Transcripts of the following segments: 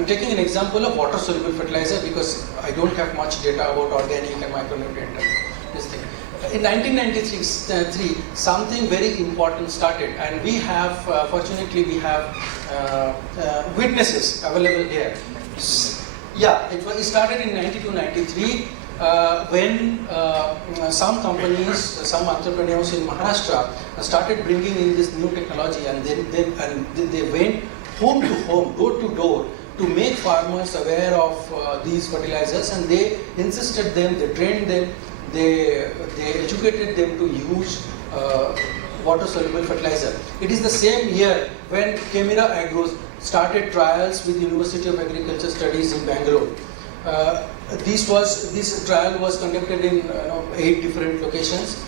I'm taking an example of water soluble fertilizer because I don't have much data about organic and micronutrient and this thing. In 1993, something very important started, and we have, fortunately, we have witnesses available here. Yeah, it started in 92-93 when some companies, some entrepreneurs in Maharashtra started bringing in this new technology, and they went home to home, door to door, to make farmers aware of these fertilizers, and they insisted them, they trained them, they educated them to use water soluble fertilizer. It is the same year when Kemira Agro started trials with University of Agriculture Studies in Bangalore. This trial was conducted in 8 different locations.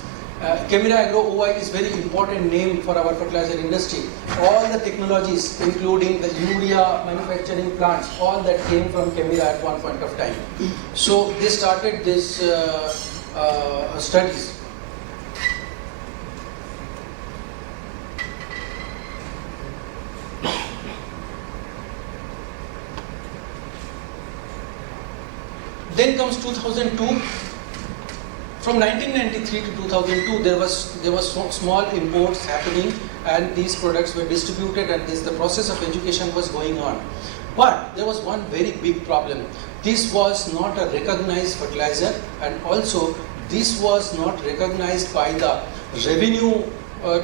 Kemira Agro OI is very important name for our fertilizer industry. All the technologies, including the urea manufacturing plants, all that came from Kemira at one point of time. So they started this studies. Then comes 2002. From 1993 to 2002, there was small imports happening, and these products were distributed, and the process of education was going on. But there was one very big problem. This was not a recognized fertilizer, and also this was not recognized by the revenue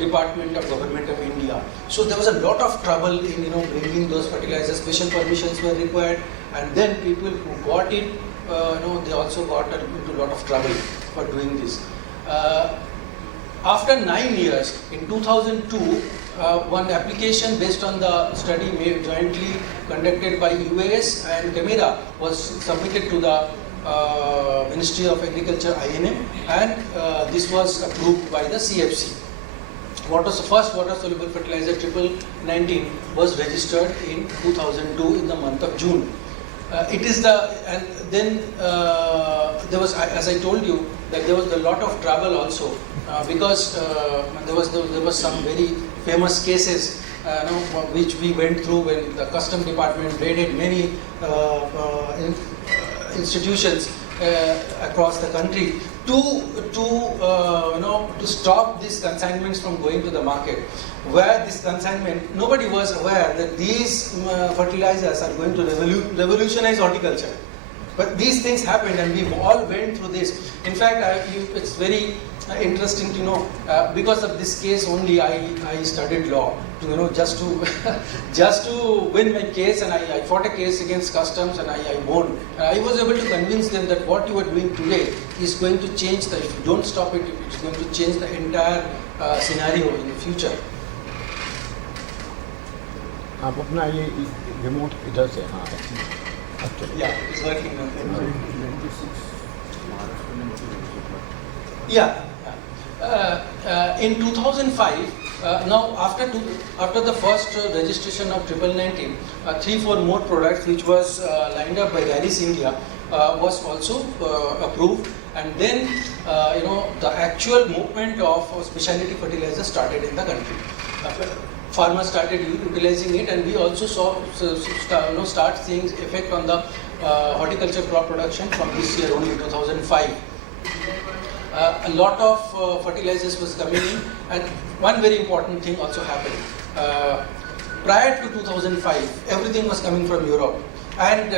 department of government of India. So there was a lot of trouble in bringing those fertilizers. Special permissions were required, and then people who got it, they also got into a lot of trouble for doing this. After 9 years, in 2002, one application based on the study made jointly conducted by UAS and Kemira was submitted to the Ministry of Agriculture INM, and this was approved by the CFC. First water soluble fertilizer 19 was registered in 2002 in the month of June. There was, as I told you, that there was a lot of trouble also because there was some very famous cases which we went through when the custom department raided many institutions across the country to stop these consignments from going to the market. Where this consignment, nobody was aware that these fertilizers are going to revolutionize horticulture. But these things happened, and we all went through this. In fact, it's very interesting to know, because of this case only I studied law, just to win my case, and I fought a case against customs, and I won. I was able to convince them that what you are doing today is going to change if you don't stop it, it's going to change the entire scenario in the future. अपना ये remote इधर से Yeah, it's working now. Yeah. In 2005, now after the first registration of 19, 3-4 more products which was lined up by Rallis India was also approved, and then the actual movement of specialty fertilizer started in the country. Farmers started utilizing it, and we also start seeing effect on the horticulture crop production from this year only, 2005. A lot of fertilizers was coming in, and one very important thing also happened. Prior to 2005, everything was coming from Europe, and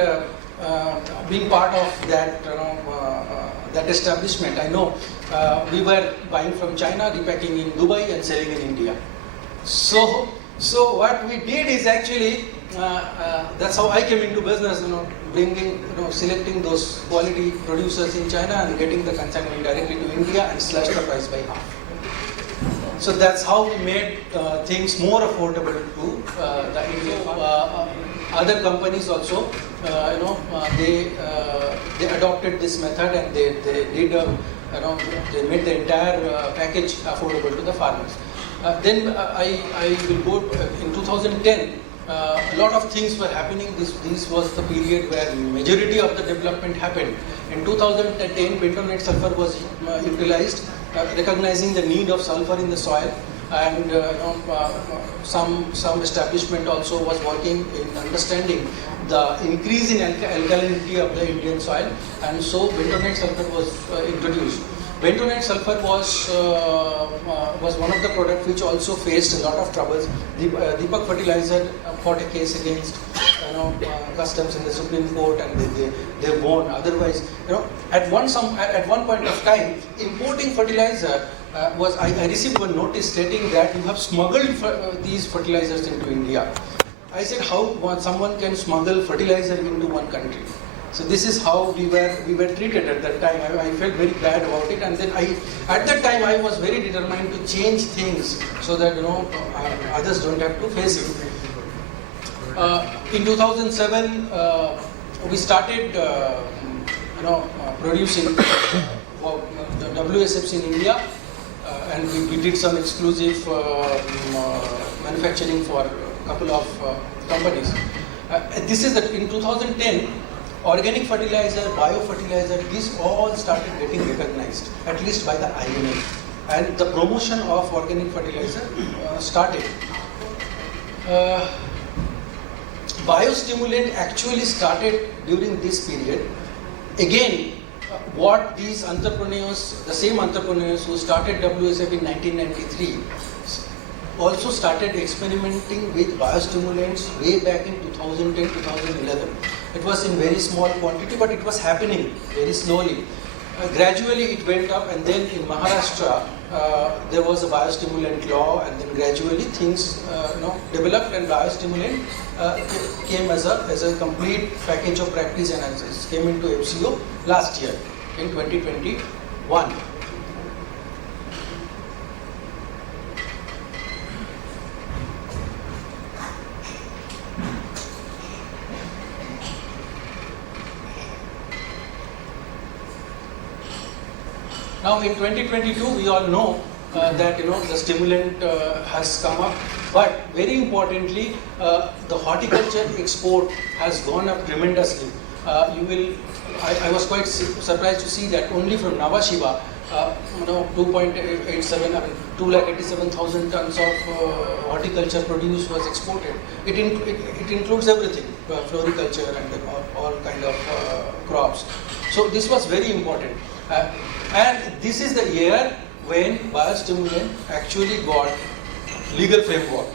being part of that that establishment, I know we were buying from China, repacking in Dubai, and selling in India. So what we did is actually, that's how I came into business, bringing, selecting those quality producers in China and getting the consignment directly to India and slash the price by half. So that's how we made things more affordable to the Indian other companies also. They adopted this method, and they did they made the entire package affordable to the farmers. Then I will go in 2010. A lot of things were happening. This was the period where majority of the development happened. In 2010, bentonite sulfur was utilized, recognizing the need of sulfur in the soil. and some establishment also was working in understanding the increase in alkalinity of the Indian soil, and so bentonite sulfur was introduced. Bentonite sulfur was one of the products which also faced a lot of troubles. Deepak Fertilizer fought a case against customs in the Supreme Court, and they won. Otherwise, at one point of time, importing fertilizer I received one notice stating that you have smuggled these fertilizers into India. I said, how someone can smuggle fertilizer into one country? So this is how we were treated at that time. I felt very bad about it, and then at that time I was very determined to change things so that others don't have to face it. In 2007, we started producing WSFs in India, and we did some exclusive manufacturing for a couple of companies. This is in 2010. Organic fertilizer, biofertilizer, these all started getting recognized, at least by the INA, and the promotion of organic fertilizer started. Biostimulant actually started during this period. Again, what these entrepreneurs, the same entrepreneurs who started WSF in 1993, also started experimenting with biostimulants way back in 2010-2011. It was in very small quantity, but it was happening very slowly. Gradually it went up, and then in Maharashtra there was a biostimulant law, and then gradually things developed, and biostimulant came as a complete package of practice, and came into FCO last year in 2021. Now in 2022, we all know that the stimulant has come up, but very importantly, the horticulture export has gone up tremendously. I was quite surprised to see that only from Nava Shiva, 287,000 tons of horticulture produce was exported. It includes everything, floriculture and all kind of crops. So this was very important. And this is the year when biostimulant actually got legal framework.